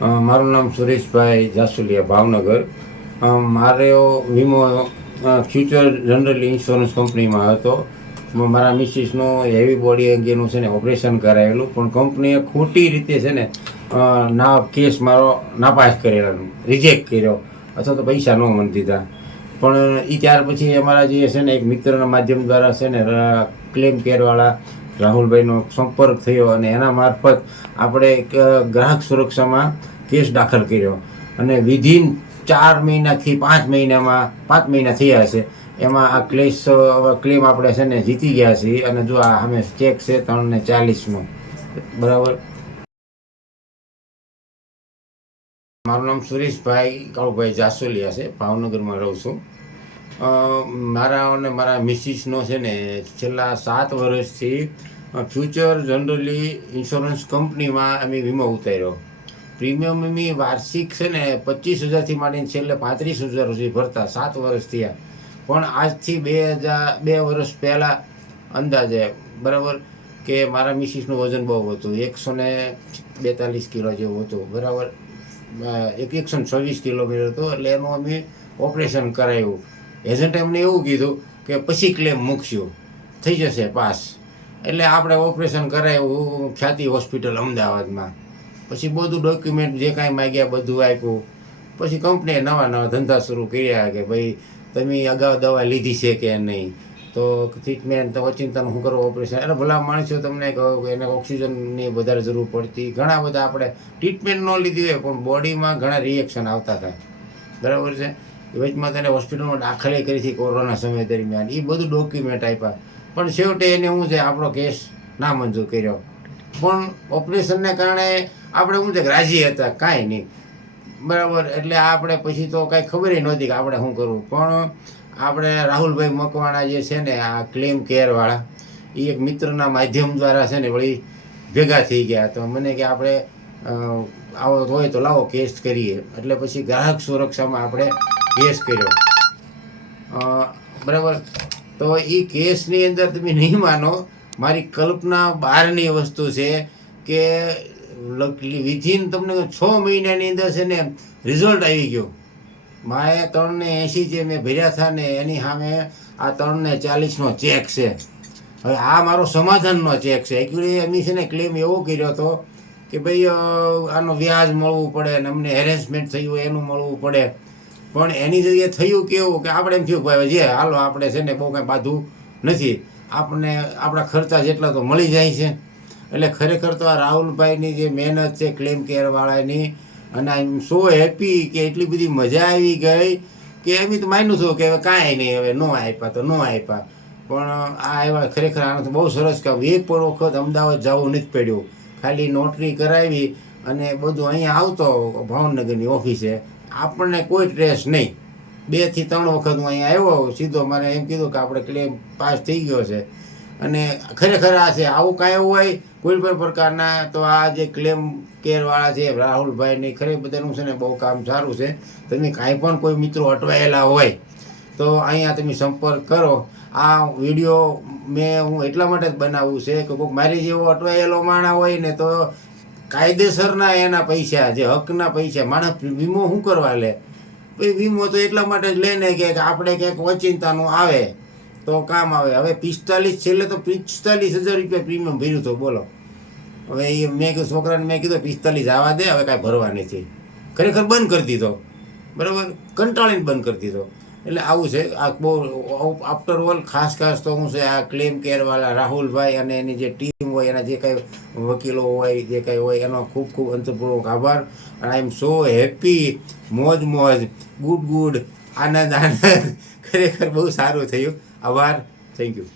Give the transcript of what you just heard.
મારું નામ સુરેશભાઈ જાસુલિયા, ભાવનગર. મારો વીમો ફ્યુચર જનરલ ઇન્સ્યોરન્સ કંપનીમાં હતો. મારા મિસિસનું હેવી બોડી અંગેનું છે ને ઓપરેશન કરાવેલું, પણ કંપનીએ ખોટી રીતે છે ને કેસ મારો નાપાસ કરેલો, રિજેક્ટ કર્યો, અથવા તો પૈસા ન મને દીધા. પણ એ ત્યાર પછી અમારા જે છે ને એક મિત્રના માધ્યમ દ્વારા છે ને ક્લેમ કેરવાળા રાહુલભાઈનો સંપર્ક થયો, અને એના મારફત આપણે એક ગ્રાહક સુરક્ષામાં કેસ દાખલ કર્યો, અને વિધિન 4 મહિનાથી 5 મહિનામાં 5 મહિના થયા છે એમાં આ ક્લેમ આપણે છે ને જીતી ગયા છીએ. અને જો આ અમે ચેક છે 340નો, બરાબર. મારું નામ સુરેશભાઈ કાળુભાઈ જાસોલિયા છે, ભાવનગરમાં રહું છું. મારા અને મારા મિસિસનો છે ને છેલ્લા 7 વર્ષથી ફ્યુચર જનરલી ઇન્સ્યોરન્સ કંપનીમાં અમે વીમો ઉતાર્યો. પ્રીમિયમ એમી વાર્ષિક છે ને 25,000થી માંડીને છેલ્લે 35,000 સુધી ભરતા 7 વર્ષ થયા. પણ આજથી 2 વર્ષ પહેલાં અંદાજે, બરાબર, કે મારા મિસિસનું વજન બહુ હતું, 142 કિલો જેવું હતું, બરાબર. 126 કિલોમીટર હતો, એટલે એનું અમે ઓપરેશન કરાવ્યું. એજન્ટે અમને એવું કીધું કે પછી ક્લેમ મૂકશું, થઈ જશે પાસ. એટલે આપણે ઓપરેશન કરાવ્યું ખ્યાતિ હોસ્પિટલ અમદાવાદમાં. પછી બધું ડોક્યુમેન્ટ જે કાંઈ માગ્યા બધું આપ્યું. પછી કંપનીએ નવા ધંધા શરૂ કર્યા કે ભાઈ તમે અગાઉ દવા લીધી છે કે નહીં, તો ટ્રીટમેન્ટ તો ઓચિંતાનું શું કરો ઓપરેશન. એટલે ભલા માણસો તમને એને ઓક્સિજનની વધારે જરૂર પડતી, ઘણા બધા આપણે ટ્રીટમેન્ટ ન લીધી હોય પણ બોડીમાં ઘણા રિએક્શન આવતા હતા, બરાબર છે. વચમાં તેને હોસ્પિટલમાં દાખલે કરી હતી કોરોના સમય દરમિયાન. એ બધું ડોક્યુમેન્ટ આપ્યા, પણ છેવટે એને શું છે આપણો કેસ ના મંજૂર કર્યો. પણ ઓપરેશનને કારણે આપણે શું છે કે રાજી હતા, કાંઈ નહીં, બરાબર. એટલે આપણે પછી તો કાંઈ ખબર નહોતી કે આપણે શું કરવું. પણ આપણે રાહુલભાઈ મકવાણા જે છે ને આ ક્લેમ કેરવાળા, એ એક મિત્રના માધ્યમ દ્વારા છે ને વળી ભેગા થઈ ગયા. તો મને કે આપણે આવો હોય તો લાવો કેસ કરીએ. એટલે પછી ગ્રાહક સુરક્ષામાં આપણે કેસ કર્યો, બરાબર. તો એ કેસની અંદર તમે નહીં માનો, મારી કલ્પના બહારની વસ્તુ છે કે વિધિન તમને 6 મહિનાની અંદર છે ને રિઝલ્ટ આવી ગયો. મારે 380 જે મેં ભર્યા હતા ને એની સામે આ 340નો ચેક છે. હવે આ મારો સમાધાનનો ચેક છે. એકચ્યુઅલી એમની છે ને ક્લેમ એવો કર્યો હતો કે ભાઈ આનો વ્યાજ મળવું પડે ને અમને હેરેસમેન્ટ થયું એનું મળવું પડે. પણ એની જગ્યાએ થયું કેવું કે આપણે એમ થયું ભાઈ જે હાલો આપણે છે ને બહુ કાંઈ બાંધવું નથી, આપણને આપણા ખર્ચા જેટલા તો મળી જાય છે. એટલે ખરેખર તો આ રાહુલભાઈની જે મહેનત છે ક્લેમ કેરવાળાની, અને આઈ એમ સો હેપી કે એટલી બધી મજા આવી ગઈ કે એમ તો માન્યું છું કે હવે કાંઈ નહીં, હવે ન આપ્યા તો ન આપ્યા. પણ આ એવા ખરેખર આનું તો બહુ સરસ કામ. એક પણ વખત અમદાવાદ જવું નથી પડ્યું, ખાલી નોટરી કરાવી અને બધું અહીંયા આવતો ભાવનગરની ઓફિસે, આપણને કોઈ સ્ટ્રેસ નહીં. 2 થી 3 વખત હું અહીંયા આવ્યો સીધો, મને એમ કીધું કે આપણે ક્લેમ પાસ થઈ ગયો છે. અને ખરેખર આ છે, આવું કાંઈ એવું હોય કોઈ પણ પ્રકારના, તો આ જે ક્લેમ કેરવાળા છે રાહુલભાઈની ખરેખર બધાનું છે ને બહુ કામ સારું છે. તમે કાંઈ પણ કોઈ મિત્રો અટવાયેલા હોય તો અહીંયા તમે સંપર્ક કરો. આ વિડીયો હું એટલા માટે જ બનાવું છે કે કોઈક મારી જેવો અટવાયેલો માણસ હોય ને તો કાયદેસરના એના પૈસા, જે હકના પૈસા, માણસ વીમો શું કરવા લે? ભાઈ વીમો તો એટલા માટે જ લે ને કે આપણે ક્યાંક ઓચિંતાનું આવે તો કામ આવે. હવે 45 છેલ્લે તો 45,000 રૂપિયા પ્રીમિયમ ભર્યું હતું, બોલો. હવે એ મેં કીધું છોકરાને, મેં કીધું 45 આવવા દે, હવે કાંઈ ભરવા નથી. ખરેખર બંધ કરી દીધો, બરાબર, કંટાળીને બંધ કરી દીધો. એટલે આવું છે આ બહુ. આફ્ટર ઓલ ખાસ તો હું છે આ ક્લેમ કેરવાળા રાહુલભાઈ અને એની જે ટીમ હોય, એના જે કાંઈ વકીલો હોય, જે કાંઈ હોય, એનો ખૂબ ખૂબ અંતપૂર્વક આભાર. અને આઈ એમ સો હેપી, મોજ ગુડ, આનંદ. ખરેખર બહુ સારું થયું. આભાર, થેન્ક યુ.